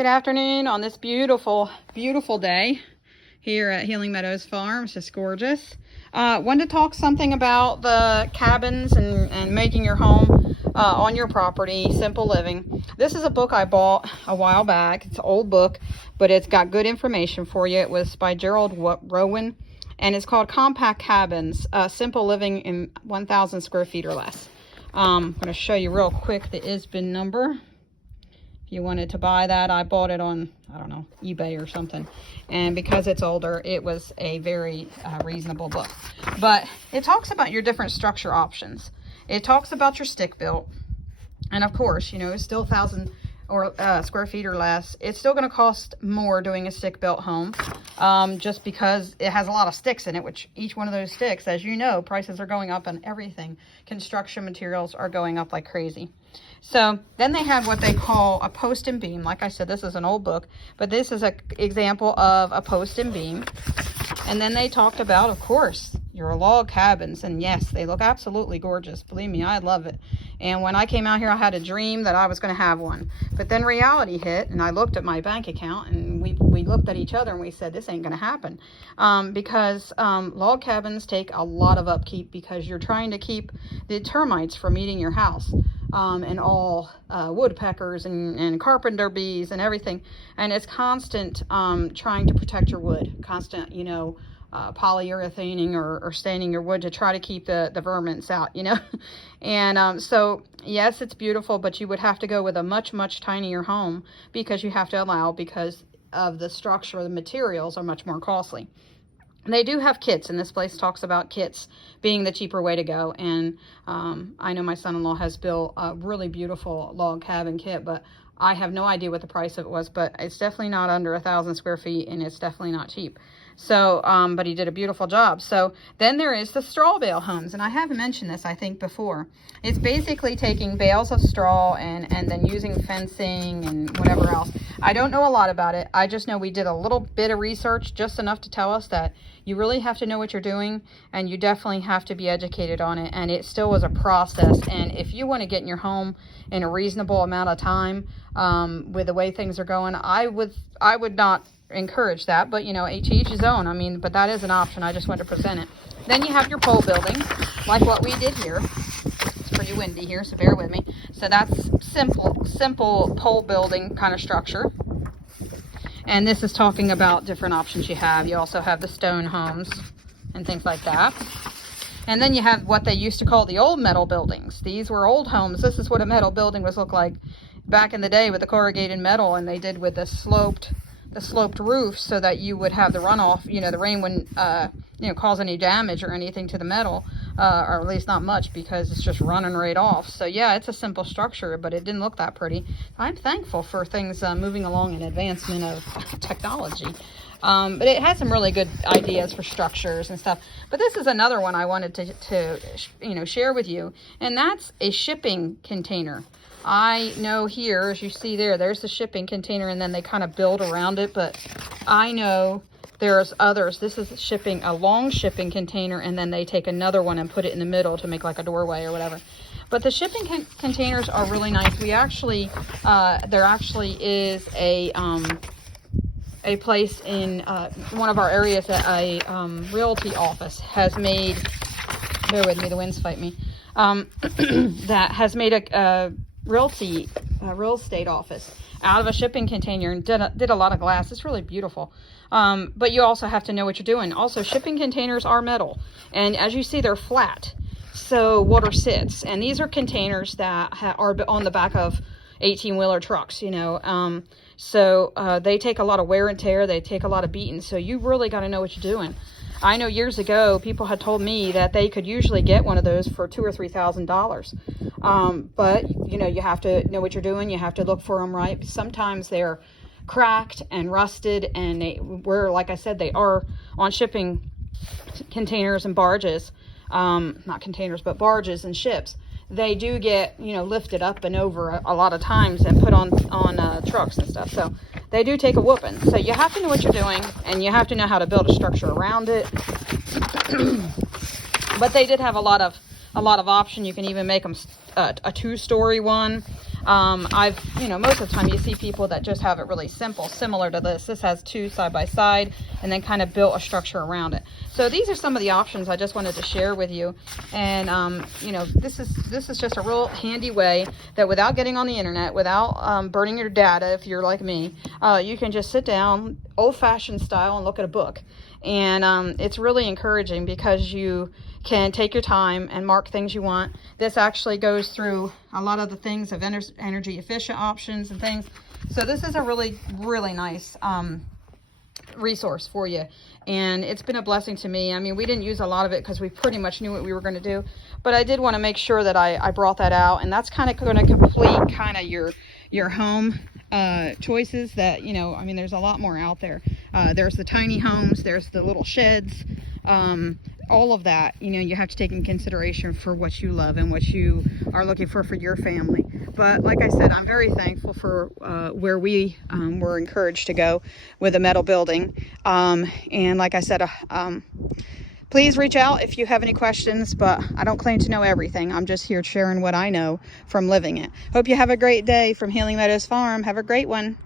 Good afternoon on this beautiful, beautiful day here at Healing Meadows Farm. It's just gorgeous. Wanted to talk something about the cabins and making your home on your property, simple living. This is a book I bought a while back. It's an old book, but it's got good information for you. It was by Gerald Rowan, and it's called Compact Cabins, Simple Living in 1,000 Square Feet or Less. I'm going to show you real quick the ISBN number. If you wanted to buy that, I bought it on, I don't know, eBay or something. And because it's older, it was a very reasonable book. But it talks about your different structure options. It talks about your stick built. And of course, you know, it's still 1,000 or square feet or less. It's still going to cost more doing a stick built home, just because it has a lot of sticks in it, which each one of those sticks, as you know, prices are going up on everything. Construction materials are going up like crazy. So then they have what they call a post and beam. Like I said, this is an old book, but this is an example of a post and beam. And then they talked about, of course, your log cabins. And yes, they look absolutely gorgeous. Believe me, I love it. And when I came out here, I had a dream that I was going to have one. But then reality hit, and I looked at my bank account, and we looked at each other, and we said, this ain't going to happen. Because log cabins take a lot of upkeep because you're trying to keep the termites from eating your house. And all woodpeckers and carpenter bees and everything. And it's constant trying to protect your wood. Constant, you know, polyurethaning or staining your wood to try to keep the vermins out, you know. And so, yes, it's beautiful, but you would have to go with a much, much tinier home because you have to allow, because of the structure, the materials are much more costly. They do have kits, and this place talks about kits being the cheaper way to go. And I know my son-in-law has built a really beautiful log cabin kit, but I have no idea what the price of it was, but it's definitely not under 1,000 square feet, and it's definitely not cheap. So, but he did a beautiful job. So then there is the straw bale homes, and I have mentioned this, I think, before. It's basically taking bales of straw and then using fencing and whatever else. I don't know a lot about it. I just know we did a little bit of research, just enough to tell us that you really have to know what you're doing, and you definitely have to be educated on it. And it still was a process. And if you want to get in your home in a reasonable amount of time, with the way things are going, I would not encourage that, but you know, to each his own. I mean, but that is an option. I just wanted to present it. Then you have your pole building, like what we did here. It's pretty windy here, so bear with me. So that's simple pole building kind of structure. And this is talking about different options you have. You also have the stone homes and things like that. And then you have what they used to call the old metal buildings. These were old homes. This is what a metal building was look like back in the day with the corrugated metal, and they did with the sloped roof so that you would have the runoff, you know, the rain wouldn't you know, cause any damage or anything to the metal, or at least not much, because it's just running right off. So yeah, it's a simple structure, but it didn't look that pretty. I'm thankful for things moving along in advancement of technology. But it has some really good ideas for structures and stuff. But this is another one I wanted to you know, share with you, and that's a shipping container. I know here, as you see there's the shipping container, and then they kind of build around it. But I know there's others. This is a long shipping container, and then they take another one and put it in the middle to make like a doorway or whatever. But the shipping containers are really nice. We actually, there actually is a place in one of our areas that a realty office has made. Bear with me, the winds fight me. That has made a real estate office out of a shipping container, and did a lot of glass. It's really beautiful. But you also have to know what you're doing. Also, shipping containers are metal, and as you see, they're flat, so water sits. And these are containers that are on the back of 18-wheeler trucks, you know. So they take a lot of wear and tear. They take a lot of beating. So you really got to know what you're doing. I know years ago, people had told me that they could usually get one of those for $2,000 or $3,000. But, you know, you have to know what you're doing. You have to look for them right. Sometimes they're cracked and rusted, and like I said, they are on shipping containers and barges. Not containers, but barges and ships. They do get, you know, lifted up and over a lot of times and put on trucks and stuff. So they do take a whooping. So you have to know what you're doing, and you have to know how to build a structure around it. But they did have a lot of option. You can even make them a 2-story one. Most of the time you see people that just have it really simple, similar to this. This has two side by side and then kind of built a structure around it. So these are some of the options I just wanted to share with you. And this is just a real handy way that without getting on the internet, without burning your data, if you're like me, you can just sit down old-fashioned style and look at a book. And it's really encouraging because you can take your time and mark things you want. This actually goes through a lot of the things of energy efficient options and things. So this is a really, really nice resource for you. And it's been a blessing to me. I mean, we didn't use a lot of it because we pretty much knew what we were going to do. But I did want to make sure that I brought that out. And that's kind of going to complete kind of your home choices that, there's a lot more out there. There's the tiny homes, there's the little sheds, all of that, you have to take in consideration for what you love and what you are looking for your family. But like I said, I'm very thankful for where we were encouraged to go with a metal building. And like I said, please reach out if you have any questions, but I don't claim to know everything. I'm just here sharing what I know from living it. Hope you have a great day from Healing Meadows Farm. Have a great one.